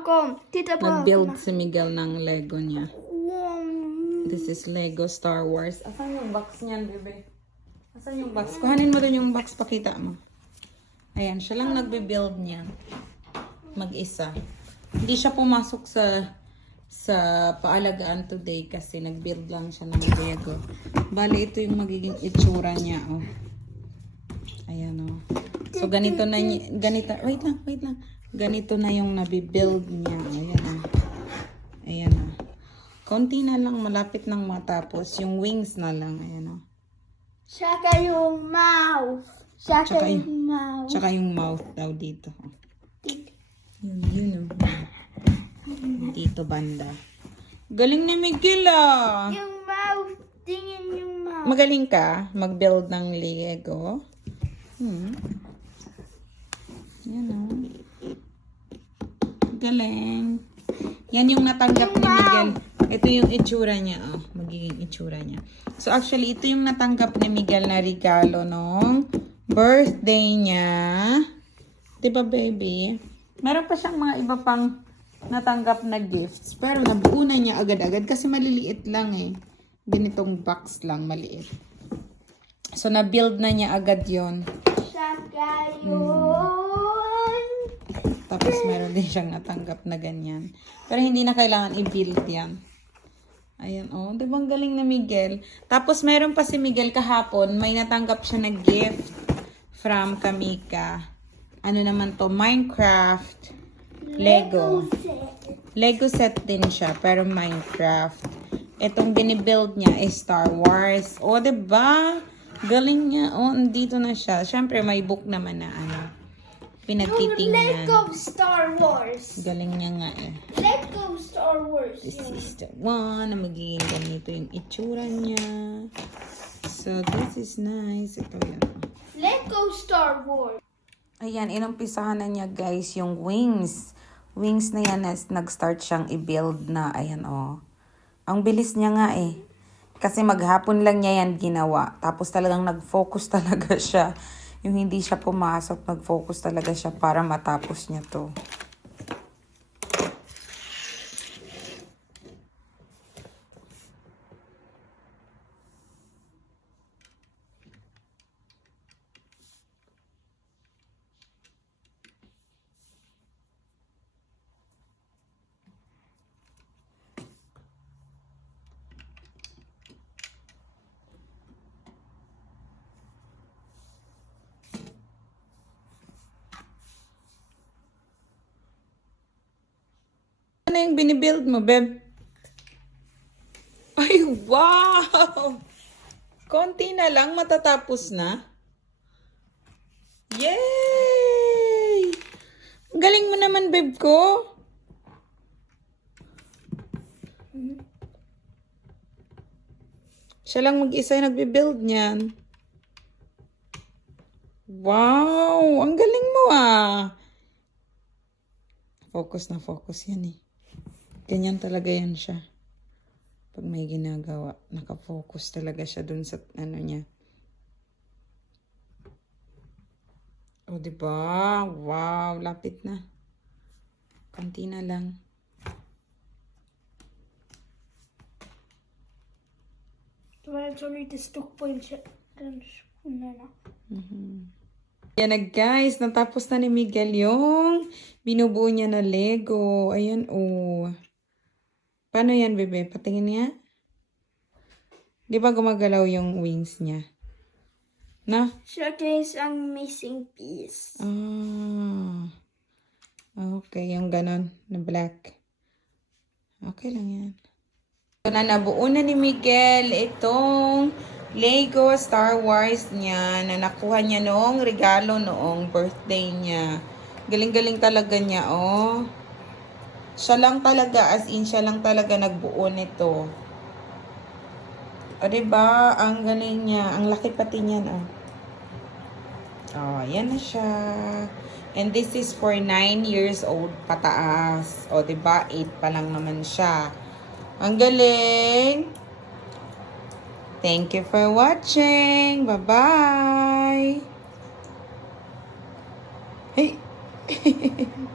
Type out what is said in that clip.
Ako, tita po Nag-build si Miguel ng Lego niya. This is Lego Star Wars. Asan yung box niyan, bebe? Asan yung box? Kuhanin mo dun yung box, pakita mo. Ayan, siya lang nagbe-build niyan. Mag-isa. Hindi siya pumasok sa sa paalagaan today kasi nag-build lang siya ng Lego. Bale, ito yung magiging itsura niya, oh. Ayan, oh. So, ganito na, niya- ganito, wait lang, wait lang. Ganito na yung nabibuild niya. Ayan, oh. Ayan, oh. Konti na lang, malapit nang matapos. Yung wings na lang, ayan, oh. Saka yung mouth. Saka Tsaka yung mouth. Tsaka yung mouth daw dito. Tit- Yun, yun, oh. Dito banda. Galing ni Miguel, ah. Yung mouth. Tingin yung mouth. Magaling ka mag-build ng Lego. Hmm. Yan oh. Galing. Yan yung natanggap ni Miguel. Ito yung itsura niya, oh. Magiging itsura niya. So, actually, ito yung natanggap ni Miguel na regalo nung birthday niya. Di ba, baby? Meron pa siyang mga iba pang natanggap na gifts. Pero nabuo na niya agad-agad kasi maliliit lang eh. Ganitong box lang, maliit. So, na-build na niya agad yon Saka yun. Tapos meron din siyang natanggap na ganyan. Pero hindi na kailangan i-build yan. Ayan, oh. Di ba ang galing na Miguel? Tapos meron pa si Miguel kahapon, may natanggap siya na gift from Kamika. Ano naman to? Minecraft. Lego. Lego set din siya, pero Minecraft. Itong binibuild niya is Star Wars. O, oh, diba? Galing niya. O, oh, andito na siya. Siyempre, may book naman na ano. Pinagtitingnan. Lego Star Wars. Galing niya nga eh. Lego Star Wars. This is the one na magiging ganito yung itsura niya. So, this is nice. Ito yun. Lego Star Wars. Ayan, inumpisahan na niya guys yung wings. Wings na yan, as nag-start siyang i-build na. Ayan, oh. Ang bilis niya nga eh. Kasi maghapon lang niya yan ginawa. Tapos talagang nag-focus talaga siya. Yung hindi siya pumasok, nag-focus talaga siya para matapos niya to. Yung binibuild mo, Beb? Ay, wow! Konti na lang, matatapos na. Yay! Galing mo naman, Beb ko. Siya lang mag-isa yung nagbe-build niyan. Wow! Ang galing mo ah! Focus na focus yan eh. Ganyan talaga yan siya. Pag may ginagawa, nakafocus talaga siya dun sa ano niya. O, di ba? Wow, lapit na. Kanti na lang. Men så lite stock på en den skonorna. Yan na guys, natapos na ni Miguel yung binubuo niya na Lego. Ayan oh. Paano yan, bebe? Patingin niya? Di ba gumagalaw yung wings niya? Na? Det är en missing piece. Ah. Okay, yung ganon na black. Okay lang yan. So, na nabuo na ni Miguel itong Lego Star Wars niya na nakuha niya noong regalo noong birthday niya. Galing-galing talaga niya, oh. Siya lang talaga, as in, siya lang talaga nagbuo nito. O, diba? Ang galing niya. Ang laki pati niyan, oh. Oh, yan na siya. And this is for 9 years old pataas. O, 'di ba? 8 pa lang naman siya. Ang galing. Thank you for watching. Bye-bye. Hey.